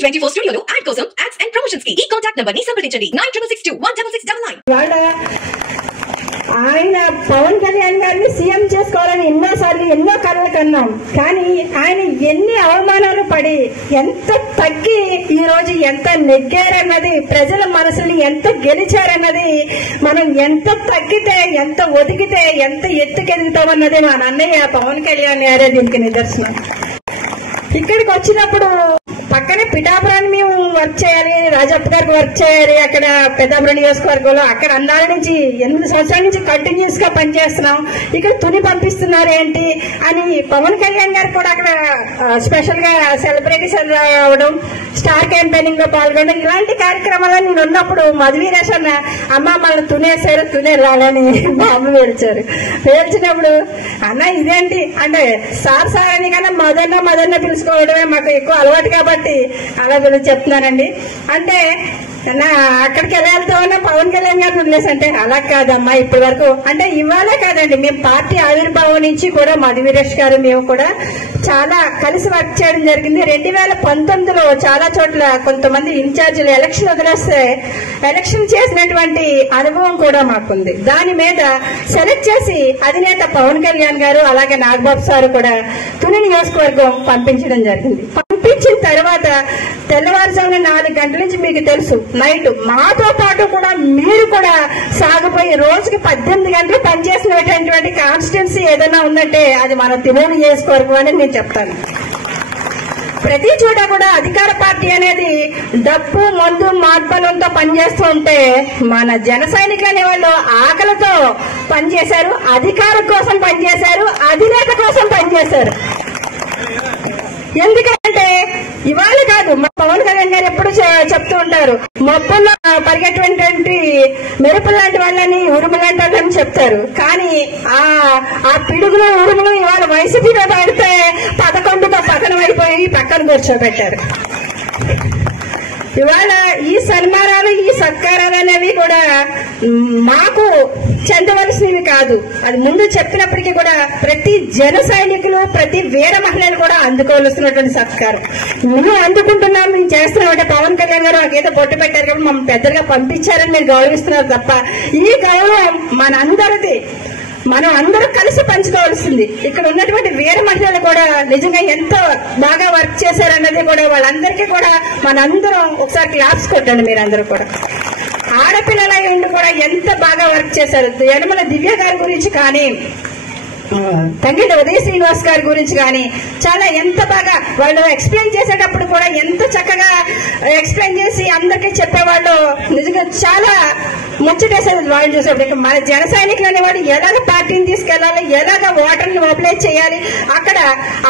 టీవీ24 స్టూడియోలో యాడ్ కోసం ads and promotions కి ఈ కాంటాక్ట్ నంబర్ ని సంప్రదించండి 9662166699. ఆయన పవన్ కళ్యాణ్ గారిని సీఎం చేసుకోవాలని ఎన్నోసార్లు ఎన్నో కలలు కన్నాం. కానీ ఆయన ఎన్ని అవమానాలు పడి ఎంత తగ్గి ఈ రోజు ఎంత నెగ్గారన్నది, ప్రజల మనసుని ఎంత గెలిచారన్నది, మనం ఎంత తగ్గితే ఎంత ఒదిగితే ఎంత ఎత్తుకెదుగుతామన్నది మా అన్నయ్య పవన్ కళ్యాణ్ గారే దీనికి నిదర్శనం. ఇక్కడికి వచ్చినప్పుడు పక్కనే పిఠాపురాన్ని మేము వర్క్ చేయాలి, రాజప్ప గారికి వర్క్ చేయాలి, అక్కడ పెద్దాపురం నియోజకవర్గంలో అక్కడ అందాల నుంచి 8 సంవత్సరాల నుంచి కంటిన్యూస్ గా పనిచేస్తున్నాం. ఇక్కడ తుని పంపిస్తున్నారు ఏంటి అని పవన్ కళ్యాణ్ గారు కూడా అక్కడ స్పెషల్ గా సెలబ్రిటీస్ రావడం, స్టార్ క్యాంపెయినింగ్ లో పాల్గొనడం, ఇలాంటి కార్యక్రమాలు నేను ఉన్నప్పుడు మధువీరేష్ అన్న అమ్మ మనం తునేసారు తునే రాలని మా అమ్మ పేల్చారు. పేల్చినప్పుడు అన్న ఇదేంటి అంటే సార్ అని కన్నా మదన్న పిలుచుకోవడమే మాకు ఎక్కువ అలవాటు కాబట్టి అలా చెప్తున్నానండి. అంటే అక్కడికి ఎలా వెళ్తామన్నా పవన్ కళ్యాణ్ గారిని వదిలేసి అంటే అలా కాదమ్మా ఇప్పటి వరకు అంటే ఇవాళే కాదండి, మేము పార్టీ ఆవిర్భావం నుంచి కూడా మధువీరేష్ గారు మేము కూడా చాలా కలిసి వర్క్ చేయడం జరిగింది. 2019లో చాలా చోట్ల కొంతమంది ఇన్ఛార్జీలు ఎలక్షన్ వదిలేస్తే ఎలక్షన్ చేసినటువంటి అనుభవం కూడా మాకుంది. దాని మీద సెలెక్ట్ చేసి అధినేత పవన్ కళ్యాణ్ గారు అలాగే నాగబాబు సార్ కూడా తుని నియోజకవర్గం పంపించడం జరిగింది. పంపించిన తర్వాత తెల్లవారుజామున 4 గంటల నుంచి మీకు తెలుసు నైట్ మాతో పాటు కూడా మీరు కూడా సాగిపోయి రోజుకి 18 గంటలు పనిచేసినటువంటి కాన్స్టిట్యున్సీ ఏదైనా ఉందంటే అది మన తుని నియోజకవర్గం అని నేను చెప్తాను. ప్రతి చోట కూడా అధికార పార్టీ అనేది డబ్బు మందు మార్పలంతో పనిచేస్తూ ఉంటే మన జన సైనికులు అనే వాళ్ళు ఆకలితో పనిచేశారు, అధికారం కోసం పనిచేశారు, అధినేత కోసం పనిచేశారు. ఎందుకంటే ఇవాళ కాదు, మా పవన్ కళ్యాణ్ గారు ఎప్పుడు చెప్తూ ఉంటారు, మొప్పల్లో పరిగెటువంటి మెరుపులు లాంటి వాళ్ళని ఉరుము లాంటి వాళ్ళని చెప్తారు. కానీ ఆ పిడుగులు ఉరుములు ఇవాళ వైసీపీలో పడితే 11తో పతనం అయిపోయి పక్కన కూర్చోబెట్టారు. ఇవాళ ఈ సన్మానాలు ఈ సత్కారాలు అనేవి కూడా మాకు చెందవలసినవి కాదు. అది ముందు చెప్పినప్పటికీ కూడా ప్రతి జన సైనికులు ప్రతి వీర మహిళలు కూడా అందుకోవాల్సినటువంటి సత్కారం మేము అందుకుంటున్నాం, మేము చేస్తున్నాం. అంటే పవన్ కళ్యాణ్ గారు మాకేదో పొట్టు పెట్టారు కాబట్టి మమ్మల్ని పెద్దగా పంపించారని మీరు గౌరవిస్తున్నారు తప్ప ఈ గౌరవం మనందరిది, మనం అందరూ కలిసి పంచుకోవాల్సింది. ఇక్కడ ఉన్నటువంటి వీర మహిళలు కూడా నిజంగా ఎంతో బాగా వర్క్ చేశారన్నది కూడా వాళ్ళందరికీ కూడా మనందరం ఒకసారి క్లాప్స్ కొట్టండి. మీరందరూ కూడా ఆడపిల్లల ఉండి కూడా ఎంత బాగా వర్క్ చేశారు. యనమల దివ్య గారి గురించి కానీ, తంగిళ్ళ ఉదయ శ్రీనివాస్ గారి గురించి కానీ చాలా ఎంత బాగా వాళ్ళు ఎక్స్ప్లెయిన్ చేసేటప్పుడు కూడా ఎంత చక్కగా ఎక్స్ప్లెయిన్ చేసి అందరికీ చెప్పేవాళ్ళు. నిజంగా చాలా ముచ్చటేసేది వాళ్ళు చూసేప్పుడు. మన జన సైనికులు అనేవాడు ఎలాగ పార్టీని తీసుకెళ్లాలి, ఎలాగ ఓటర్ని మొబిలైజ్ చేయాలి, అక్కడ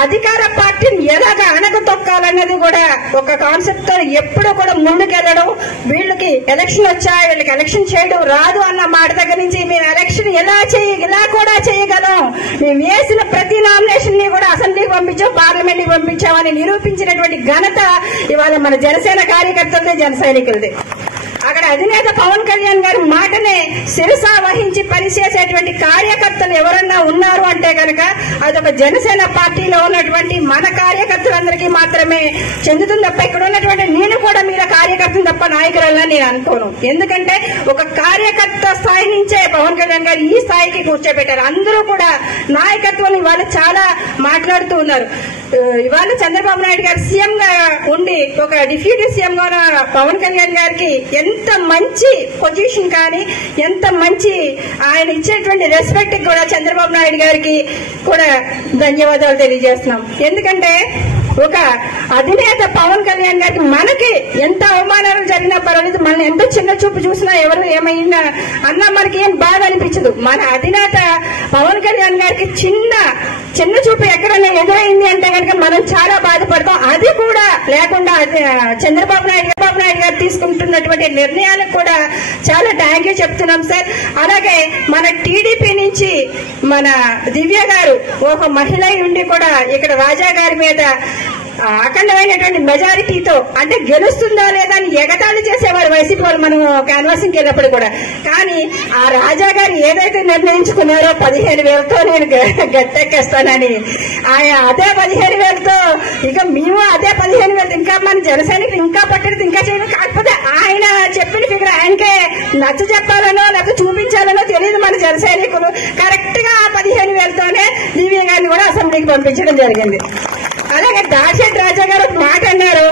అధికార పార్టీని ఎలాగ అణగతొక్కాలన్నది కూడా ఒక కాన్సెప్ట్ తో ఎప్పుడూ కూడా ముందుకెళ్లడం. వీళ్ళకి ఎలక్షన్ వచ్చా వీళ్ళకి ఎలక్షన్ చేయడం రాదు అన్న మాట దగ్గర నుంచి మేము ఎలక్షన్ ఇలా కూడా చేయగలం, మేము వేసిన ప్రతి నామినేషన్ ని కూడా అసెంబ్లీకి పంపించాం, పార్లమెంట్ కి పంపించామని నిరూపించినటువంటి ఘనత ఇవాళ మన జనసేన కార్యకర్తలదే, జన సైనికులదే. అక్కడ అధినేత పవన్ కళ్యాణ్ గారి మాటనే శిరసా వహించి పనిచేసేటువంటి కార్యకర్తలు ఎవరన్నా ఉన్నారు అంటే కనుక అదొక జనసేన పార్టీలో ఉన్నటువంటి మన కార్యకర్తలందరికీ మాత్రమే చెందుతుంది తప్ప ఇక్కడ ఉన్నటువంటి నేను కూడా మీరు కార్యకర్తలు తప్ప నాయకురాలని నేను అనుకోను. ఎందుకంటే ఒక కార్యకర్త స్థాయి నుంచే పవన్ కళ్యాణ్ గారు ఈ స్థాయికి కూర్చోబెట్టారు. అందరూ కూడా నాయకత్వం ఇవాళ చాలా మాట్లాడుతూ ఉన్నారు. ఇవాళ చంద్రబాబు నాయుడు గారు సీఎం గా ఉండి ఒక డిప్యూటీ సీఎం గా ఉన్న పవన్ కళ్యాణ్ గారికి ఎంత మంచి పొజిషన్ కానీ ఎంత మంచి ఆయన ఇచ్చేటువంటి రెస్పెక్ట్ కూడా చంద్రబాబు నాయుడు గారికి కూడా ధన్యవాదాలు తెలియజేస్తున్నాం. ఎందుకంటే ఒక అధినేత పవన్ కళ్యాణ్ గారికి మనకి ఎంత అవమానాలు జరిగినా పర్వాలేదు, మనల్ని ఎంత చిన్న చూపు చూసినా ఎవరు ఏమైనా అన్నా మనకి ఏం బాధ అనిపించదు. మన అధినేత పవన్ కళ్యాణ్ గారికి చిన్న చూపు ఎక్కడైనా ఎదురైంది అంటే కనుక మనం చాలా బాధపడతాం. అది కూడా లేకుండా చంద్రబాబు నాయుడు గారు తీసుకుంటున్నటువంటి నిర్ణయాలకు కూడా చాలా థ్యాంక్ యూ చెప్తున్నాం సార్. అలాగే మన టీడీపీ నుంచి మన దివ్య గారు ఒక మహిళ ఉండి కూడా ఇక్కడ రాజా గారి మీద అఖండమైనటువంటి మెజారిటీతో అంటే గెలుస్తుందా లేదా అని ఎగతాళి చేసేవారు వైసీపీ వాళ్ళు మనం క్యాన్వాసింగ్కి వెళ్ళినప్పుడు కూడా. కానీ ఆ రాజా గారు ఏదైతే నిర్ణయించుకున్నారో 15,000తో నేను గట్టెక్కేస్తానని, ఆయన అదే 15,000తో ఇక మేము అదే 15,000 ఇంకా మన జనసైనికులు ఇంకా పట్టేది ఇంకా చేయడం. కాకపోతే ఆయన చెప్పిన ఫిగర్ ఆయనకే నచ్చ చెప్పాలనో లేకపోతే చూపించాలనో తెలియదు మన జనసైనికులు. కరెక్ట్ గా ఆ 15,000తోనే దివ్య గారిని కూడా అసెంబ్లీకి పంపించడం జరిగింది. అలాగే దాశెట్టి రాజా గారు ఒక మాట అన్నారు,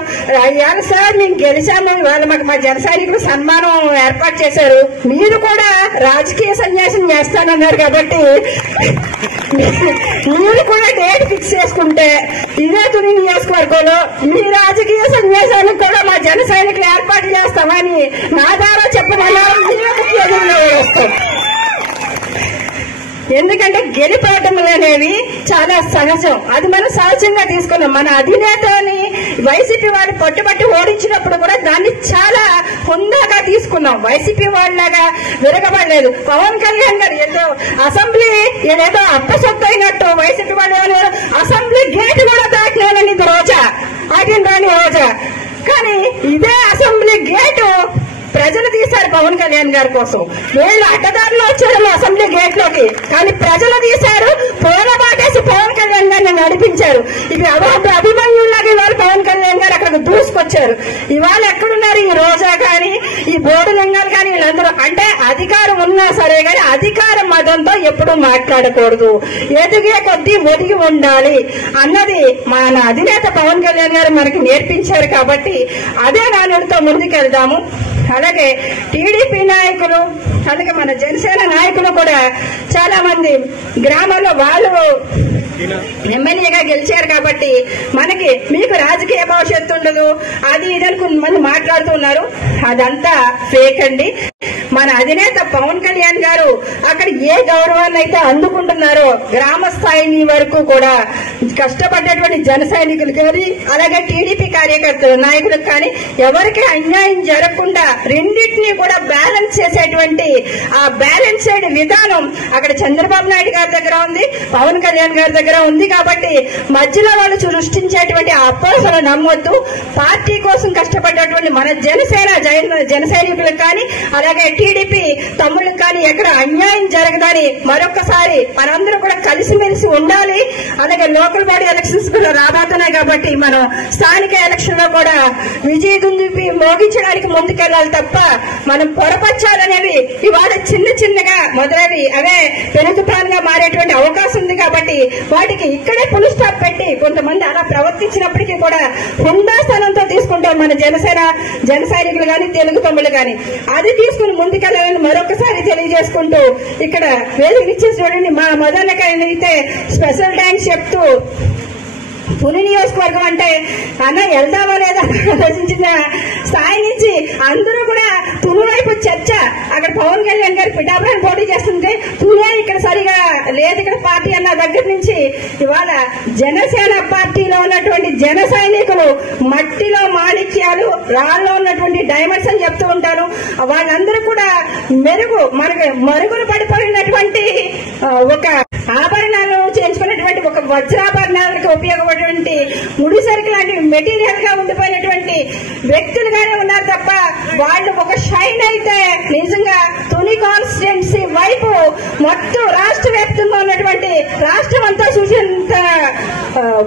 అయ్యాను సార్ మేము గెలిచాము, వాళ్ళు మాకు మా జనసైనికులు సన్మానం ఏర్పాటు చేశారు, మీరు కూడా రాజకీయ సన్యాసం చేస్తానన్నారు కాబట్టి మీరు కూడా డేట్ ఫిక్స్ చేసుకుంటే ఇదే తుని నియోజకవర్గంలో మీ రాజకీయ సన్యాసానికి కూడా మా జన సైనికులు ఏర్పాటు చేస్తామని నా ద్వారా చెప్పమన్నారు. వస్తాం ఎందుకంటే గెలిపోవటం అనేవి చాలా సహజం, అది మనం సహజంగా తీసుకున్నాం. మన అధినేతని వైసీపీ వాళ్ళు పట్టుబట్టి ఓడించినప్పుడు కూడా దాన్ని చాలా హుందాగా తీసుకున్నాం. వైసీపీ వాళ్ళలాగా విరగబడలేదు. పవన్ కళ్యాణ్ గారు ఏదో అసెంబ్లీ ఏదో అప్పసొత్తైనట్టు వైసీపీ వాళ్ళు అసెంబ్లీ గేట్ కూడా దాటలేనండి ఇది రోజా ఆగిన రోజా. కానీ ఇదే అసెంబ్లీ గేటు ప్రజలు తీశారు పవన్ కళ్యాణ్ గారి కోసం. వీళ్ళు అడ్డదారులు వచ్చారు అసెంబ్లీ గేట్ లోకి, కానీ ప్రజలు తీశారు, పోలబాటేసి పవన్ కళ్యాణ్ గారిని నడిపించారు. ఇవి అభిమన్యులాగా ఇవాళ పవన్ కళ్యాణ్ గారు అక్కడికి దూసుకొచ్చారు. ఇవాళ ఎక్కడున్నారు ఈ రోజా కానీ ఈ బోడులింగాలు కానీ వీళ్ళందరూ? అంటే అధికారం ఉన్నా సరే కానీ అధికార మదంతో ఎప్పుడూ మాట్లాడకూడదు, ఎదిగే కొద్దీ ఒదిగి ఉండాలి అన్నది మన అధినేత పవన్ కళ్యాణ్ గారు మనకి నేర్పించారు. కాబట్టి అదే నానుడితో ముందుకెళ్దాము. అలాగే టీడీపీ నాయకులు అలాగే మన జనసేన నాయకులు కూడా చాలా మంది గ్రామాల్లో వాళ్ళు ఎమ్మెల్యేగా గెలిచారు కాబట్టి మీకు రాజకీయ భవిష్యత్తు ఉండదు అది ఇదని కొంతమంది మాట్లాడుతున్నారు. అదంతా ఫేక్ అండి. మన అధినేత పవన్ కళ్యాణ్ గారు అక్కడ ఏ గౌరవాన్ని అయితే అందుకుంటున్నారో గ్రామ స్థాయి వరకు కూడా కష్టపడ్డటువంటి జన సైనికులు కానీ అలాగే టీడీపీ కార్యకర్తలు నాయకులకు కానీ ఎవరికి అన్యాయం జరగకుండా రెండింటినీ కూడా బ్యాలెన్స్ చేసేటువంటి ఆ బ్యాలెన్స్డ్ విధానం అక్కడ చంద్రబాబు నాయుడు గారి దగ్గర ఉంది, పవన్ కళ్యాణ్ గారి దగ్గర ఉంది. కాబట్టి మధ్యలో వాళ్ళు సృష్టించేటువంటి ఆ అపోహలు నమ్మొద్దు. పార్టీ కోసం కష్టపడ్డటువంటి మన జన సైనికులకు కానీ అలాగే టీడీపీ తమ్ముళ్ళకి కానీ ఎక్కడ అన్యాయం జరగదని మరొకసారి మనందరూ కూడా కలిసిమెలిసి ఉండాలి. అలాగే లోకల్ బాడీ ఎలక్షన్స్ కూడా రాబోతున్నాయి కాబట్టి మనం స్థానిక ఎలక్షన్ లో కూడా విజయ దుందుపి మోగించడానికి ముందుకెళ్లాలి తప్ప మనం పొరపచ్చాలనేవి ఇవాళ చిన్నగా మొదలవి అవే పెనుతుపాలుగా మారేటువంటి అవకాశం ఉంది. కాబట్టి వాటికి ఇక్కడే ఫుల్ స్టాప్ పెట్టి కొంతమంది అలా ప్రవర్తించినప్పటికీ కూడా హుందా స్థానంతో తీసుకుంటాం మన జన సైనికులు కానీ తెలుగు తమ్ముళ్ళు కానీ. అది తీసుకుని ముందుకెళ్ళాలని మరొకసారి తెలియజేసుకుంటూ ఇక్కడ వేదికనిచ్చేసి చూడండి మా మదనకైతే స్పెషల్ థ్యాంక్స్ చెప్తూ తుని నియోజకవర్గం అంటే అన్న వెళ్దామా లేదా ఆలోచించిన స్థాయి నుంచి అందరూ కూడా తుని వైపు చర్చ. అక్కడ పవన్ కళ్యాణ్ గారు పిఠాపురం పోటీ చేస్తుంటే తునే ఇక్కడ సరిగా లేదు ఇక్కడ పార్టీ అన్న దగ్గర నుంచి ఇవాళ జనసేన పార్టీలో ఉన్నటువంటి జన సైనికులు మట్టిలో మాణిక్యాలు రాళ్ళలో ఉన్నటువంటి డైమండ్స్ అని చెప్తూ ఉంటారు. వాళ్ళందరూ కూడా మనకు మరుగులు పడిపోయినటువంటి ఒక ఆభరణాలు చేయించుకున్నటువంటి ఒక వజ్రాభరణాలకు ఉపయోగపడేటువంటి ముడిసరికి లాంటి మెటీరియల్ గా ఉండిపోయినటువంటి వ్యక్తులుగానే ఉన్నారు తప్ప వాళ్ళు ఒక షైన్ అయితే నిజంగా తుని కాన్స్టిట్యున్సీ వైపు మొత్తం రాష్ట్ర వ్యాప్తంగా ఉన్నటువంటి రాష్ట్రం అంతా సూచనంత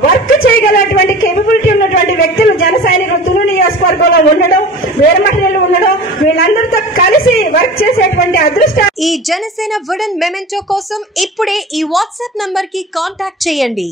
వర్క్ చేయగలటువంటి కేపబిలిటీ ఉన్నటువంటి వ్యక్తులు జన సైనికులు తుని నియోజకవర్గంలో ఉండడం, వేరే మహిళలు ఉండడం, వీళ్ళందరితో కలిసి వర్క్ చేసేటువంటి అదృష్టం. ఈ జనసేన వుడెన్ మెమెంటో కోసం ఇప్పుడే ఈ వాట్సాప్ నంబర్ కి కాంటాక్ట్ చేయండి.